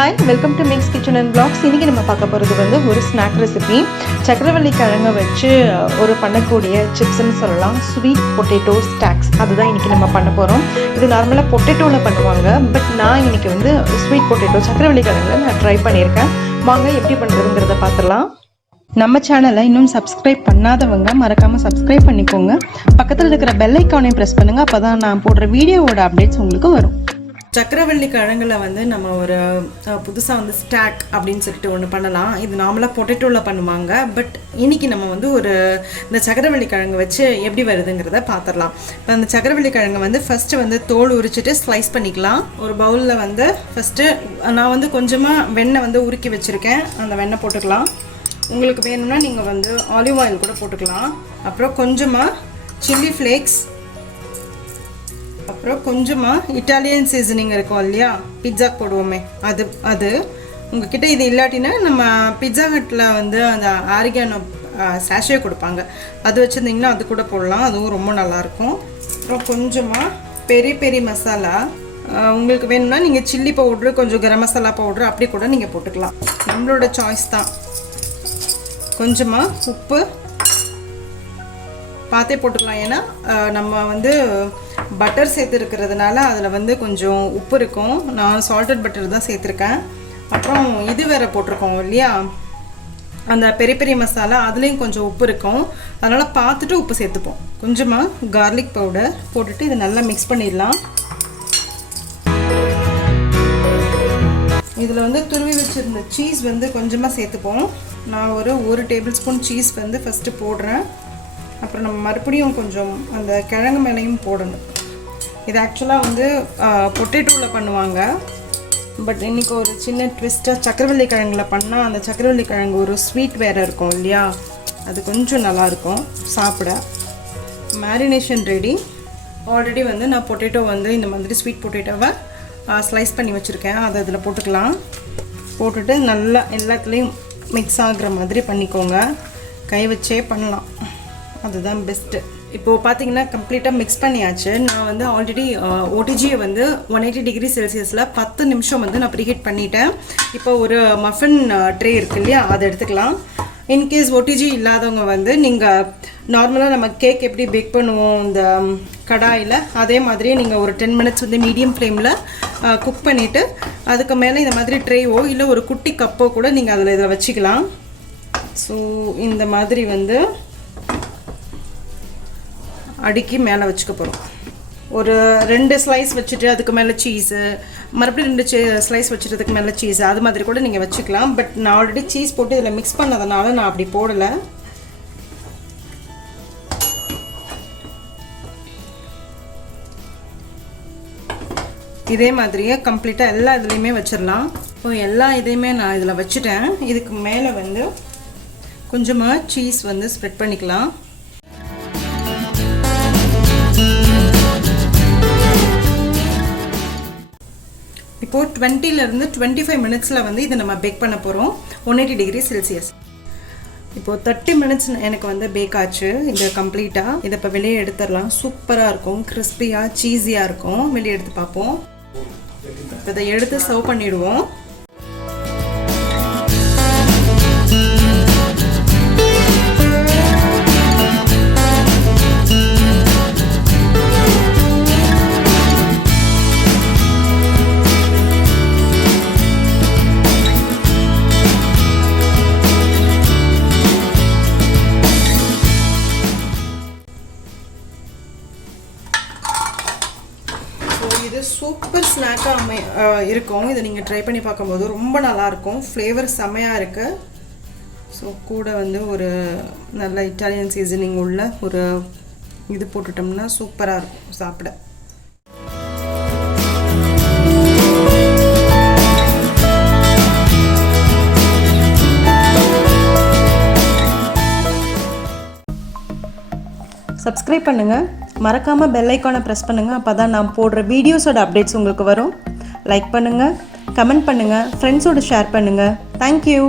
Hi, welcome to mix kitchen and blogs. இன்றைக்கி நம்ம பார்க்க போகிறது வந்து ஒரு ஸ்நாக் ரெசிபி. சக்கரவள்ளி கிழங்கை வச்சு ஒரு பண்ணக்கூடிய சிப்ஸ்ன்னு சொல்லலாம். ஸ்வீட் பொட்டேட்டோ ஸ்டாக்ஸ் அதுதான் இன்றைக்கி நம்ம பண்ண போகிறோம். இது நார்மலாக பொட்டேட்டோவில் பண்ணுவாங்க, பட் நான் இன்றைக்கி வந்து ஸ்வீட் பொட்டேட்டோ சக்கரவள்ளி கிழங்குல நான் ட்ரை பண்ணியிருக்கேன். வாங்க எப்படி பண்ணுறதுங்கிறத பார்த்துடலாம். நம்ம சேனலை இன்னும் சப்ஸ்கிரைப் பண்ணாதவங்க மறக்காமல் சப்ஸ்கிரைப் பண்ணிக்கோங்க. பக்கத்தில் இருக்கிற பெல் ஐக்கானையும் ப்ரெஸ் பண்ணுங்கள். அப்போ தான் நான் போடுற வீடியோவோட அப்டேட்ஸ் உங்களுக்கு வரும். சக்கரவள்ளி கிழங்குல வந்து நம்ம ஒரு புதுசாக வந்து ஸ்டாக் அப்படின்னு சொல்லிட்டு ஒன்று பண்ணலாம். இது நார்மலாக பொட்டேட்டோவில் பண்ணுவாங்க, பட் இன்றைக்கி நம்ம வந்து இந்த சக்கரவள்ளி கிழங்கு வச்சு எப்படி வருதுங்கிறத பார்த்துடலாம். இப்போ அந்த சக்கரவள்ளி கிழங்கு வந்து ஃபஸ்ட்டு வந்து தோல் உரிச்சிட்டு ஸ்லைஸ் பண்ணிக்கலாம். ஒரு பவுலில் வந்து ஃபஸ்ட்டு நான் வந்து கொஞ்சமாக வெண்ணெய் வந்து உருக்கி வச்சுருக்கேன். அந்த வெண்ணெய் போட்டுக்கலாம். உங்களுக்கு வேணும்னா நீங்கள் வந்து ஆலிவ் ஆயில் கூட போட்டுக்கலாம். அப்புறம் கொஞ்சமாக சில்லி ஃப்ளேக்ஸ், அப்புறம் கொஞ்சமாக இட்டாலியன் சீசனிங் இருக்கும் இல்லையா, பிட்ஸாக்கு போடுவோமே, அது உங்ககிட்ட இது இல்லாட்டினா நம்ம பிட்ஸா ஹட்டில் வந்து அந்த ஆரிகானோ சாஷே கொடுப்பாங்க, அது வச்சுருந்திங்கன்னா அது கூட போடலாம். அதுவும் ரொம்ப நல்லாயிருக்கும். அப்புறம் கொஞ்சமாக பெரி பெரி மசாலா, உங்களுக்கு வேணும்னா நீங்கள் சில்லி பவுட்ரு, கொஞ்சம் கரம் மசாலா பவுட்ரு அப்படி கூட நீங்கள் போட்டுக்கலாம். நம்மளோட சாய்ஸ் தான். கொஞ்சமாக உப்பு பார்த்தே போட்டுக்கலாம். ஏன்னா நம்ம வந்து பட்டர் சேர்த்துருக்கிறதுனால அதில் வந்து கொஞ்சம் உப்பு இருக்கும். நான் சால்டட் பட்டர் தான் சேர்த்துருக்கேன். அப்புறம் இது வேறு போட்டிருக்கோம் இல்லையா, அந்த பெரிய பெரிய மசாலா, அதுலேயும் கொஞ்சம் உப்பு இருக்கும். அதனால் பார்த்துட்டு உப்பு சேர்த்துப்போம். கொஞ்சமாக கார்லிக் பவுடர் போட்டுட்டு இதை நல்லா மிக்ஸ் பண்ணிடலாம். இதில் வந்து துருவி வச்சுருந்த சீஸ் வந்து கொஞ்சமாக சேர்த்துப்போம். நான் ஒரு டேபிள் ஸ்பூன் சீஸ் வந்து ஃபஸ்ட்டு போடுறேன். அப்புறம் நம்ம மறுபடியும் கொஞ்சம் அந்த கிழங்கு மேலேயும் போடணும். இது ஆக்சுவலாக வந்து பொட்டேட்டோவில் பண்ணுவாங்க, பட் இன்றைக்கி ஒரு சின்ன ட்விஸ்ட்டாக சக்கரவள்ளி கிழங்குல பண்ணால் அந்த சக்கரவள்ளி கிழங்கு ஒரு ஸ்வீட் வேறு இருக்கும் இல்லையா, அது கொஞ்சம் நல்லாயிருக்கும் சாப்பிட. Marination ready. ஆல்ரெடி வந்து நான் பொட்டேட்டோ வந்து இந்த மாதிரி ஸ்வீட் பொட்டேட்டோவை ஸ்லைஸ் பண்ணி வச்சுருக்கேன். அதை அதில் போட்டுக்கலாம். போட்டுட்டு நல்லா எல்லாத்துலேயும் மிக்ஸ் ஆகுற மாதிரி பண்ணிக்கோங்க. கை வச்சே பண்ணலாம், அதுதான் பெஸ்ட்டு. இப்போது பார்த்தீங்கன்னா கம்ப்ளீட்டாக மிக்ஸ் பண்ணியாச்சு. நான் வந்து ஆல்ரெடி ஓடிஜியை வந்து 180 டிகிரி செல்சியஸில் 10 நிமிஷம் வந்து நான் ப்ரீஹீட் பண்ணிட்டேன். இப்போ ஒரு மஃபின் ட்ரே இருக்குது இல்லையா, அதை எடுத்துக்கலாம். இன்கேஸ் ஓடிஜி இல்லாதவங்க வந்து நீங்கள் நார்மலாக நம்ம கேக் எப்படி பேக் பண்ணுவோம் இந்த கடாயில், அதே மாதிரியே நீங்கள் ஒரு 10 மினிட்ஸ் வந்து மீடியம் ஃப்ளேமில் குக் பண்ணிவிட்டு அதுக்கு மேலே இந்த மாதிரி ட்ரேவோ இல்லை ஒரு குட்டி கப்போ கூட நீங்கள் இதில் வச்சுக்கலாம். ஸோ இந்த மாதிரி வந்து அடுக்கி மேலே வச்சுக்க போகிறோம். ஒரு 2 ஸ்லைஸ் வச்சுட்டு அதுக்கு மேலே சீஸு, மறுபடியும் 2 ஸ்லைஸ் வச்சுட்டதுக்கு மேலே சீஸு, அது மாதிரி கூட நீங்கள் வச்சுக்கலாம். பட் நான் ஆல்ரெடி சீஸ் போட்டு இதில் மிக்ஸ் பண்ணதுனால நான் அப்படி போடலை. இதே மாதிரியே கம்ப்ளீட்டாக எல்லா இதுலேயுமே வச்சிடலாம். இப்போ எல்லா இதையுமே நான் இதில் வச்சுட்டேன். இதுக்கு மேலே வந்து கொஞ்சமாக சீஸ் வந்து ஸ்ப்ரெட் பண்ணிக்கலாம். இப்போது 20லேருந்து 25 மினிட்ஸில் வந்து இதை நம்ம பேக் பண்ண போகிறோம் 180 டிகிரி செல்சியஸ். இப்போது 30 மினிட்ஸ் எனக்கு வந்து பேக் ஆச்சு இது கம்ப்ளீட்டாக. இதை இப்போ வெளியே எடுத்துடலாம். சூப்பராக இருக்கும், கிறிஸ்பியாக சீஸியாக இருக்கும். வெளியே எடுத்து பார்ப்போம். இப்போ இதை எடுத்து சர்வ் பண்ணிவிடுவோம். இது சூப்பர் ஸ்நாக்காக இருக்கும். இதை நீங்கள் ட்ரை பண்ணி பார்க்கும்போது ரொம்ப நல்லாயிருக்கும். ஃப்ளேவர் செம்மையாக இருக்குது. ஸோ கூட வந்து ஒரு நல்ல இட்டாலியன் சீசனிங் உள்ள ஒரு இது போட்டுட்டோம்னா சூப்பராக இருக்கும் சாப்பிட. சப்ஸ்கிரைப் பண்ணுங்கள், மறக்காமல் பெல் ஐக்கானை ப்ரெஸ் பண்ணுங்கள். அப்போ தான் நான் போடுற வீடியோஸோட அப்டேட்ஸ் உங்களுக்கு வரும். லைக் பண்ணுங்கள், கமெண்ட் பண்ணுங்கள், ஃப்ரெண்ட்ஸோடு ஷேர் பண்ணுங்கள். தேங்க்யூ.